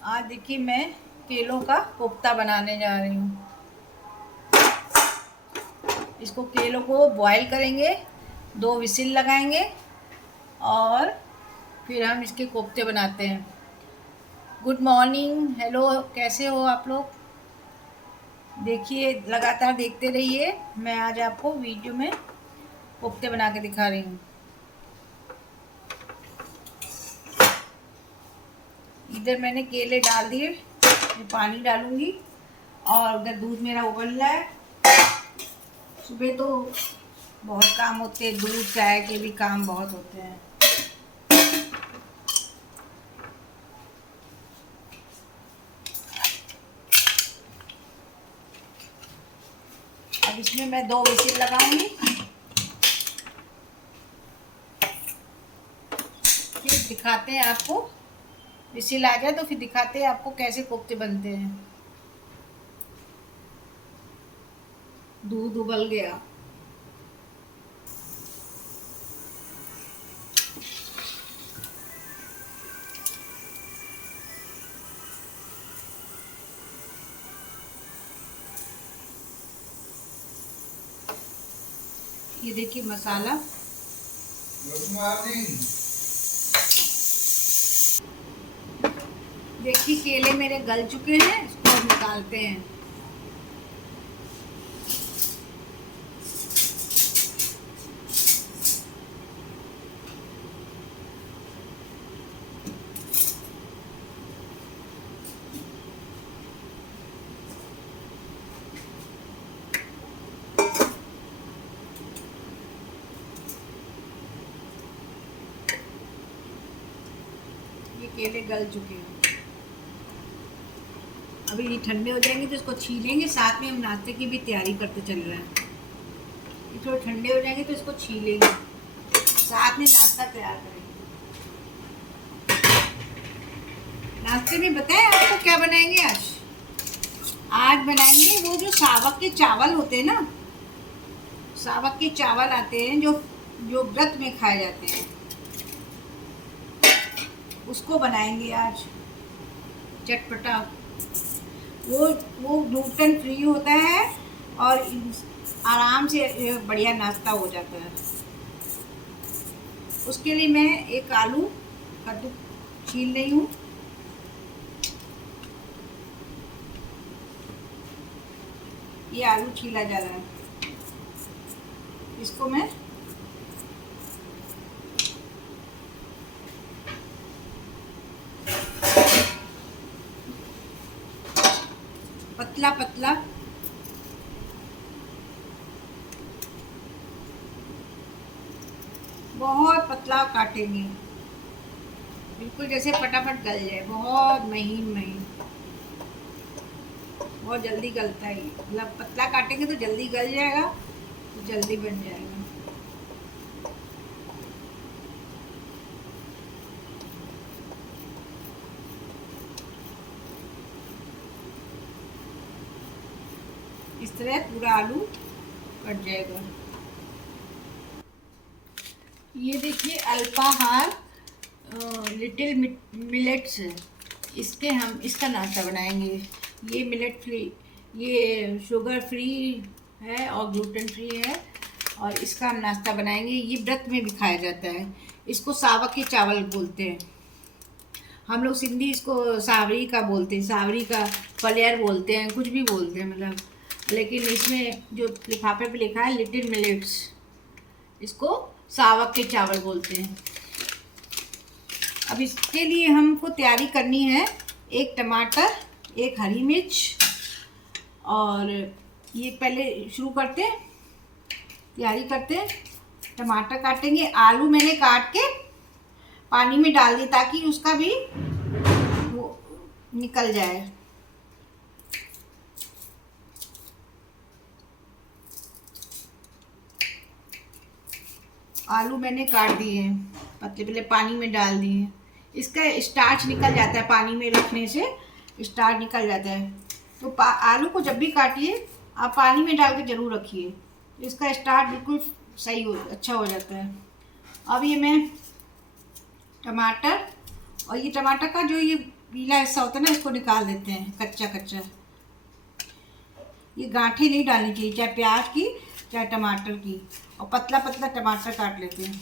आज देखिए मैं केलों का कोफ्ता बनाने जा रही हूँ। इसको केलों को बॉईल करेंगे, 2 विसिल लगाएंगे और फिर हम इसके कोफ्ते बनाते हैं। गुड मॉर्निंग, हेलो, कैसे हो आप लोग? देखिए, लगातार देखते रहिए। मैं आज आपको वीडियो में कोफ्ते बना के दिखा रही हूँ। इधर मैंने केले डाल दिए, मैं पानी डालूंगी और उधर दूध मेरा उबल रहा है। सुबह तो बहुत काम होते हैं, दूध चाय के भी काम बहुत होते हैं। अब इसमें मैं 2 विसिल लगाऊंगी, फिर दिखाते हैं आपको। विसिल आ जाए तो फिर दिखाते हैं आपको कैसे कोफ्ते बनते हैं। दूध उबल गया। ये देखिए मसाला। Good morning. देखिए केले मेरे गल चुके हैं, इसको अब निकालते हैं। ये केले गल चुके हैं। अभी ये ठंडे हो जाएंगे तो इसको छीलेंगे, साथ में हम नाश्ते की भी तैयारी करते चल रहे हैं। ये थोड़े ठंडे हो जाएंगे तो इसको छीलेंगे, साथ में नाश्ता तैयार करेंगे। नाश्ते में बताएं आपको क्या बनाएंगे आज? आज बनाएंगे वो जो सावक के चावल होते हैं ना, सावक के चावल आते हैं जो जो व्रत में खाए जाते हैं, उसको बनाएंगे आज चटपटा। वो ग्लूटेन फ्री होता है और आराम से बढ़िया नाश्ता हो जाता है। उसके लिए मैं एक आलू कद्दू छील रही हूँ। ये आलू छीला जा रहा है, इसको मैं पतला पतला बहुत पतला काटेंगे, बिल्कुल जैसे फटाफट गल जाए। बहुत महीन महीन, बहुत जल्दी गलता है। मतलब पतला काटेंगे तो जल्दी गल जाएगा, तो जल्दी बन जाएगा। इस तरह पूरा आलू कट जाएगा। ये देखिए अल्पाहार लिटिल मिलेट्स है, इसका नाश्ता बनाएंगे। ये मिलेट फ्री, ये शुगर फ्री है और ग्लूटेन फ्री है, और इसका हम नाश्ता बनाएंगे। ये व्रत में भी खाया जाता है। इसको सावक के चावल बोलते हैं। हम लोग सिंधी इसको सावरी का बोलते हैं, सावरी का फलियर बोलते हैं, कुछ भी बोलते हैं मतलब। लेकिन इसमें जो लिफाफे पे लिखा है लिटिल मिलेट्स, इसको सावक के चावल बोलते हैं। अब इसके लिए हमको तैयारी करनी है, एक टमाटर, एक हरी मिर्च, और ये पहले शुरू करते हैं, तैयारी करते हैं। टमाटर काटेंगे, आलू मैंने काट के पानी में डाल दी ताकि उसका भी वो निकल जाए। आलू मैंने काट दिए हैं, पतले पतले पानी में डाल दिए हैं। इसका स्टार्च निकल जाता है, पानी में रखने से स्टार्च निकल जाता है। तो आलू को जब भी काटिए आप पानी में डाल के ज़रूर रखिए, इसका स्टार्च बिल्कुल सही हो, अच्छा हो जाता है। अब ये मैं टमाटर, और ये टमाटर का जो ये पीला हिस्सा होता है ना, इसको निकाल देते हैं कच्चा कच्चा। ये गांठें नहीं डालनी चाहिए, चाहे प्याज की चाहे टमाटर की। और पतला पतला टमाटर काट लेते हैं।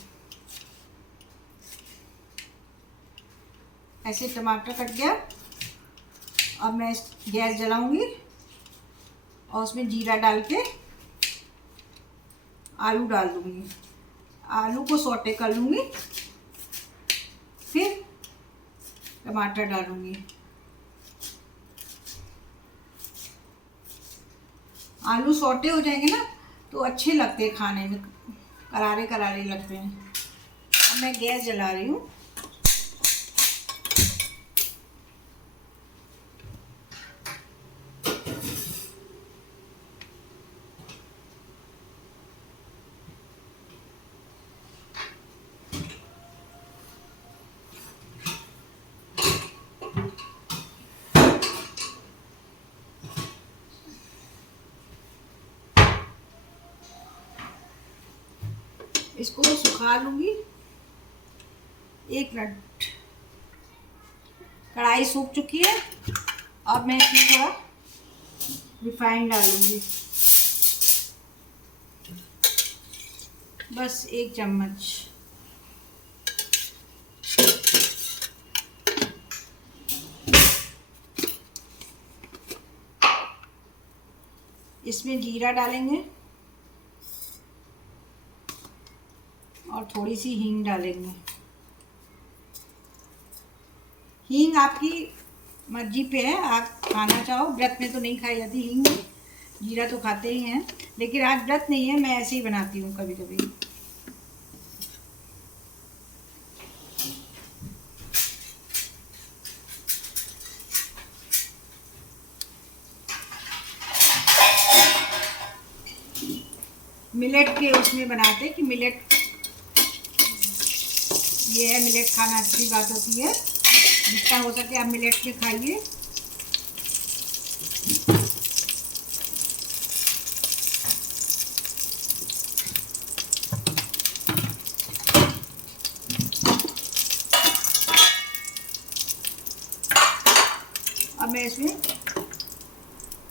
ऐसे टमाटर कट गया। अब मैं गैस जलाऊंगी और उसमें जीरा डाल के आलू डाल दूंगी। आलू को सौटे कर लूँगी, फिर टमाटर डालूंगी। आलू सौटे हो जाएंगे ना तो अच्छे लगते हैं खाने में, करारे करारे लगते हैं। अब मैं गैस जला रही हूँ। इसको सुखा लूँगी। 1 मिनट। कढ़ाई सूख चुकी है। अब मैं इसमें थोड़ा रिफाइंड डालूँगी, बस 1 चम्मच। इसमें जीरा डालेंगे और थोड़ी सी हींग डालेंगे। हींग आपकी मर्जी पे है, आप खाना चाहो। व्रत में तो नहीं खाई जाती हींग, जीरा तो खाते ही हैं, लेकिन आज व्रत नहीं है, मैं ऐसे ही बनाती हूँ कभी कभी। मिलेट के उसमें बनाते कि मिलेट, ये है मिलेट खाना अच्छी बात होती है। जितना हो सके आप मिलेट में खाइए। अब मैं इसमें